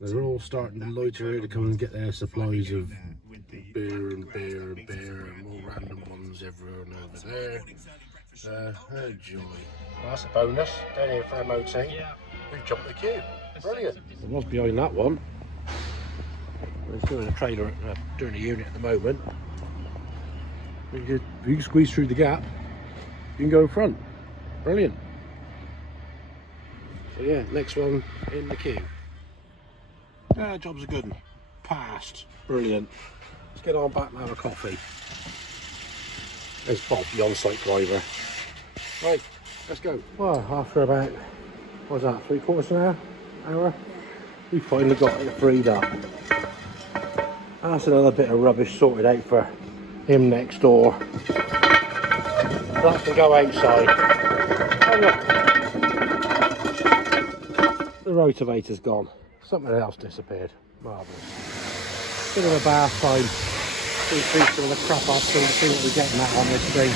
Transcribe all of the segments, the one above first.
They're all starting to loiter here to come and get their supplies of beer and beer and beer and more random ones everywhere and over there. Oh joy. Well, that's a bonus. Down here for MOT. We've jumped the queue. Brilliant. I was behind that one. We're doing a trailer, doing a unit at the moment. If you can squeeze through the gap, you can go in front. Brilliant. So yeah, next one in the queue. Job's a good one. Passed. Brilliant. Let's get on back and have a coffee. There's Bob, the on-site driver. Right, let's go. Well, after about, what was that, 3/4 of an hour? We finally got it freed up. That's another bit of rubbish sorted out for him next door. That can go outside. Oh look, the rotavator's gone. Something else disappeared. Marvellous. Bit of a bath time. See some of the crap off, so see what we're getting at on this thing.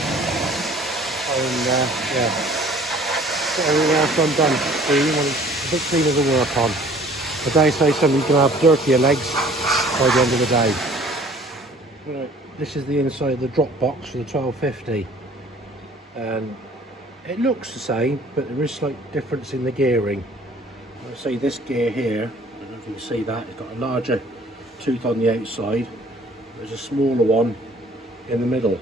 And yeah, get everything else undone. So you want a bit cleaner to work on. I dare say somebody's going to have dirtier legs by the end of the day. Right, this is the inside of the Dropbox for the 1250. And it looks the same, but there is slight difference in the gearing. I'll say this gear here, I don't know if you can see that, it's got a larger tooth on the outside. There's a smaller one in the middle,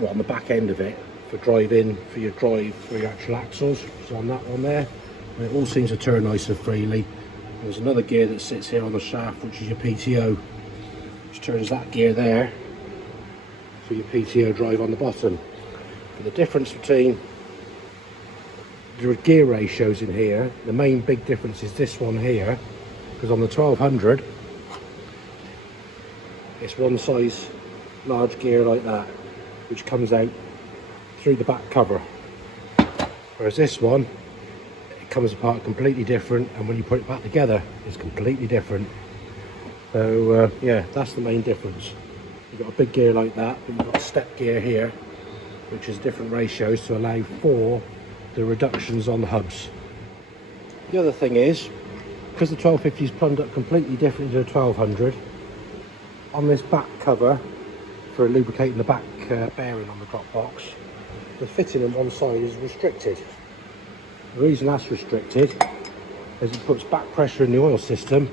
well, on the back end of it, for driving, for your actual axles. So on that one there, and it all seems to turn nice and freely. There's another gear that sits here on the shaft, which is your PTO, which turns that gear there for your PTO drive on the bottom. But the difference between the gear ratios in here, the main big difference is this one here, because on the 1200 it's one size large gear like that, which comes out through the back cover, whereas this one, it comes apart completely different, and when you put it back together it's completely different. So yeah, that's the main difference. You've got a big gear like that, but you've got a step gear here, which is different ratios to allow for the reductions on the hubs. The other thing is, because the 1250 is plumbed up completely different to the 1200, on this back cover for lubricating the back bearing on the Dropbox, the fitting on one side is restricted. The reason that's restricted is it puts back pressure in the oil system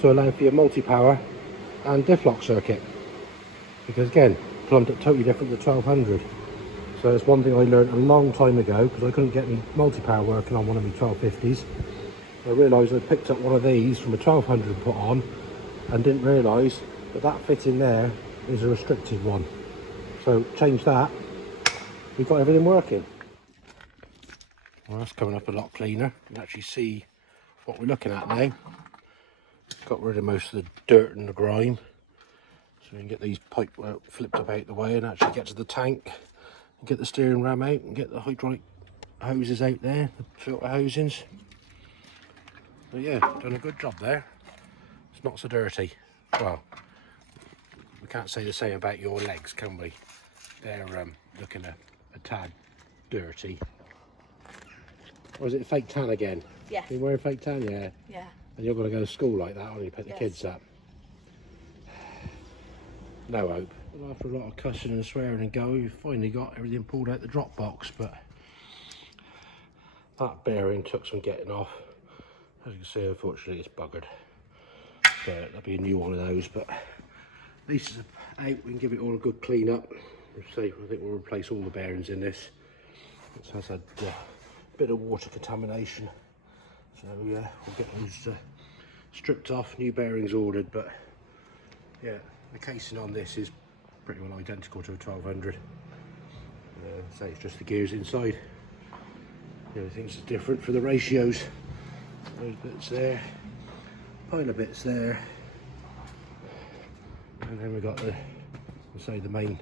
to allow for your multi-power and diff lock circuit, because again, plumbed up totally different to the 1200. So it's one thing I learned a long time ago, because I couldn't get any multi-power working on one of my 1250s. I realised I picked up one of these from a 1200 and put on, and didn't realise that that fitting there is a restricted one. So change that, we've got everything working. Well, that's coming up a lot cleaner. You can actually see what we're looking at now. Got rid of most of the dirt and the grime, so we can get these pipe flipped up out the way and actually get to the tank. Get the steering ram out and get the hydraulic hoses out there, the filter housings. But yeah, done a good job there. It's not so dirty. Well, we can't say the same about your legs, can we? They're looking a tad dirty. Or is it fake tan again? Yeah. You wearing fake tan? Yeah. Yeah. And you're going to go to school like that, aren't you? Pick the kids up. No hope. Well, after a lot of cussing and swearing and going, we've finally got everything pulled out the Dropbox, but that bearing took some getting off. As you can see, unfortunately it's buggered. So there'll be a new one of those, but at least it's out. We can give it all a good clean up. I think we'll replace all the bearings in this. It has had a bit of water contamination. So we'll get those stripped off, new bearings ordered, but yeah, the casing on this is pretty well identical to a 1200. So it's just the gears inside. Everything's different for the ratios. Those bits there, pile of bits there, and then we've got the main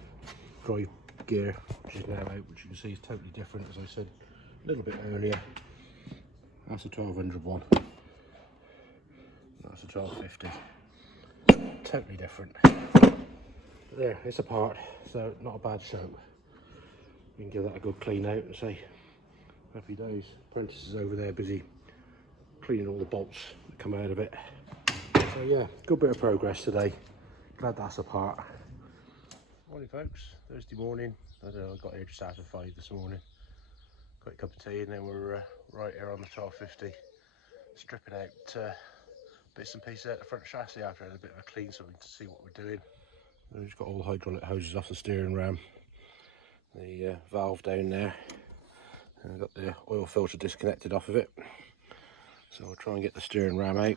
drive gear, which is now out, which you can see is totally different, as I said a little bit earlier. That's a 1200 one. That's a 1250. Totally different. But there, it's apart, so not a bad show. We can give that a good clean out and say happy days. Apprentice is over there busy cleaning all the bolts come out of it. So yeah, good bit of progress today. Glad that's apart. Morning folks, Thursday morning. I got here just after 5 this morning. Got a cup of tea and then we're right here on the 1250 stripping out bits and pieces out the front chassis after I had a bit of a clean so we can see what we're doing. We've just got all the hydraulic hoses off the steering ram, the valve down there, and I've got the oil filter disconnected off of it. So we'll try and get the steering ram out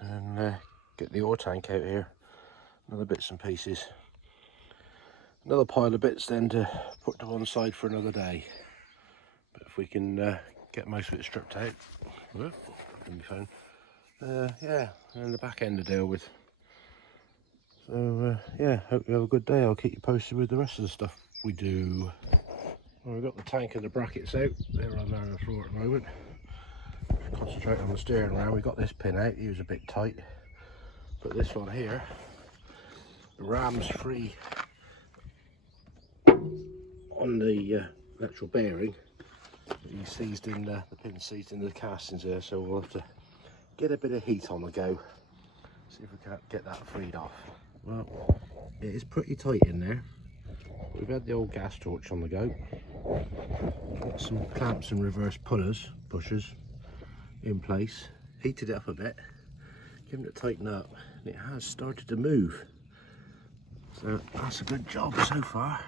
and get the oil tank out here, other bits and pieces. Another pile of bits then to put to one side for another day. But if we can get most of it stripped out, whoop, on my phone, yeah, and the back end to deal with. So yeah, hope you have a good day. I'll keep you posted with the rest of the stuff we do. Well, we've got the tank and the brackets out. They're on there on the floor at the moment. Concentrate on the steering ram. We got this pin out. He was a bit tight, but this one here, the ram's free on the actual bearing. He's seized in the pin seized in the castings there, so we'll have to get a bit of heat on the go. See if we can get that freed off. Well, it is pretty tight in there. We've had the old gas torch on the go. Got some clamps and reverse pushers in place. Heated it up a bit, given it a tighten up, and it has started to move. So that's a good job so far.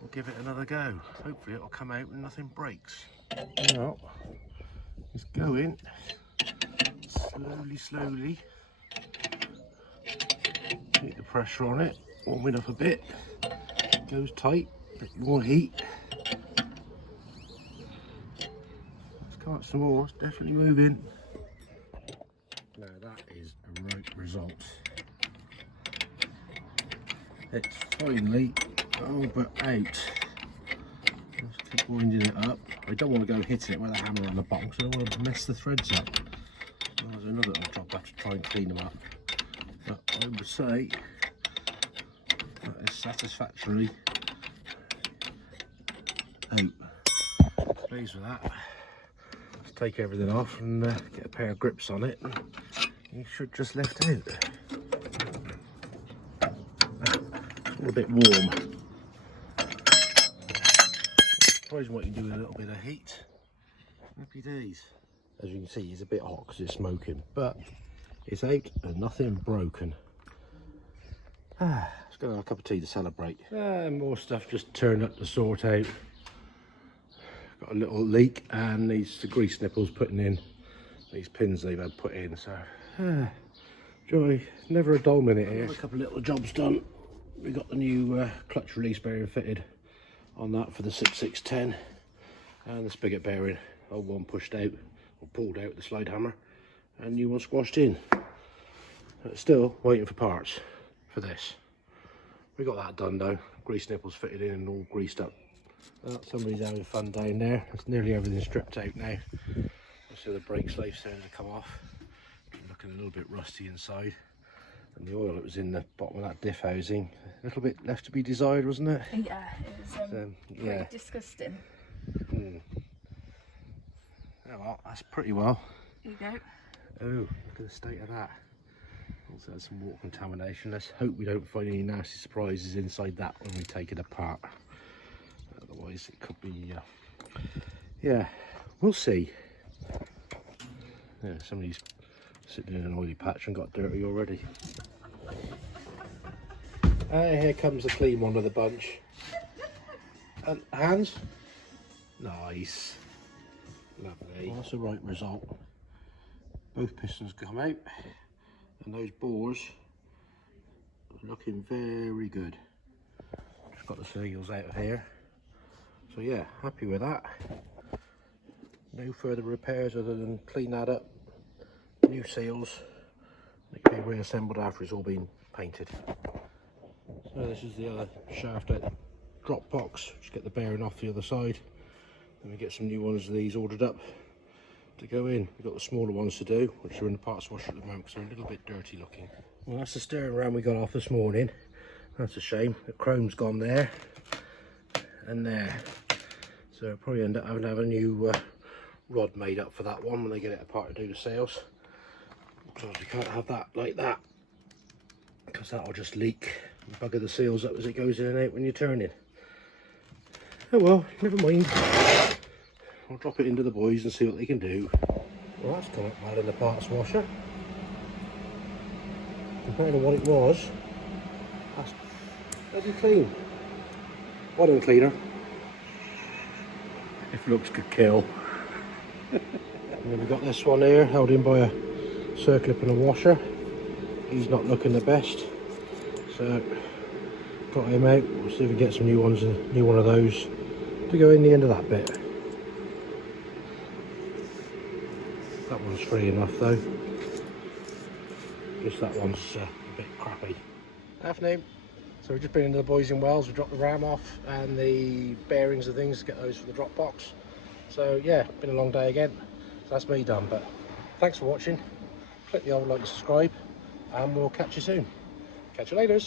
We'll give it another go. Hopefully it'll come out and nothing breaks. Well, it's going slowly. Keep the pressure on it, warm it up a bit. Goes tight, a bit more heat. Let's come up some more, it's definitely moving. Now that is a right result. It's finally over out. Let's keep winding it up. I don't want to go hitting it with a hammer on the bottom because I don't want to mess the threads up. Well, there's another little job I have to try and clean them up. But I would say that is satisfactorily out. Pleased with that. Let's take everything off and get a pair of grips on it. You should just lift out. It's all a bit warm. Surprising what you can do with a little bit of heat. Happy days. As you can see, it's a bit hot because it's smoking, but it's out and nothing broken. Let's go have a cup of tea to celebrate. More stuff just turned up to sort out. Got a little leak and needs the grease nipples putting in. These pins they've had put in, so joy, never a dull minute here. A couple of little jobs done. We got the new clutch release bearing fitted on that for the 6610, and the spigot bearing, old one pushed out or pulled out with the slide hammer, and new one squashed in. But still waiting for parts for this. We got that done though. Grease nipples fitted in and all greased up. Somebody's having fun down there. It's nearly everything stripped out now. So the brake slave's starting to come off. Looking a little bit rusty inside. And the oil that was in the bottom of that diff housing, a little bit left to be desired, wasn't it? Yeah, it was pretty disgusting. Oh well, that's pretty well. Here you go. Oh, look at the state of that. Also had some water contamination. Let's hope we don't find any nasty surprises inside that when we take it apart. Otherwise it could be, yeah, we'll see. Yeah, somebody's sitting in an oily patch and got dirty already. Here comes the clean one of the bunch. And hands? Nice. Lovely. Well, that's the right result. Both pistons come out and those bores are looking very good. Just got the seals out of here. So yeah, happy with that. No further repairs other than clean that up. New seals. It can be reassembled after it's all been painted. So this is the other shaft at Dropbox. Just get the bearing off the other side. Then we get some new ones of these ordered up to go in. We've got the smaller ones to do, which are in the parts washer at the moment because they're a little bit dirty looking. Well, that's the steering ram we got off this morning. That's a shame. The chrome's gone there and there. So I'll probably end up having to have a new rod made up for that one when they get it apart to do the sails. Because you can't have that like that, because that'll just leak and bugger the seals up as it goes in and out when you're turning. Oh well, never mind. I'll drop it into the boys and see what they can do. Well, that's come up well in the parts washer. Compared to what it was, that's bloody clean. Bottom cleaner. If looks could kill. And then we've got this one here held in by a circlip and a washer. He's not looking the best, so got him out. We'll see if we can get some new ones, a new one of those to go in the end of that bit. That one's free enough though. Just that one's a bit crappy. Afternoon. So we've just been into the boys in Wells. We dropped the ram off and the bearings and things to get those for the Dropbox. So yeah, been a long day again. So that's me done. But thanks for watching. Click the old like and subscribe, and we'll catch you soon. Catch you later.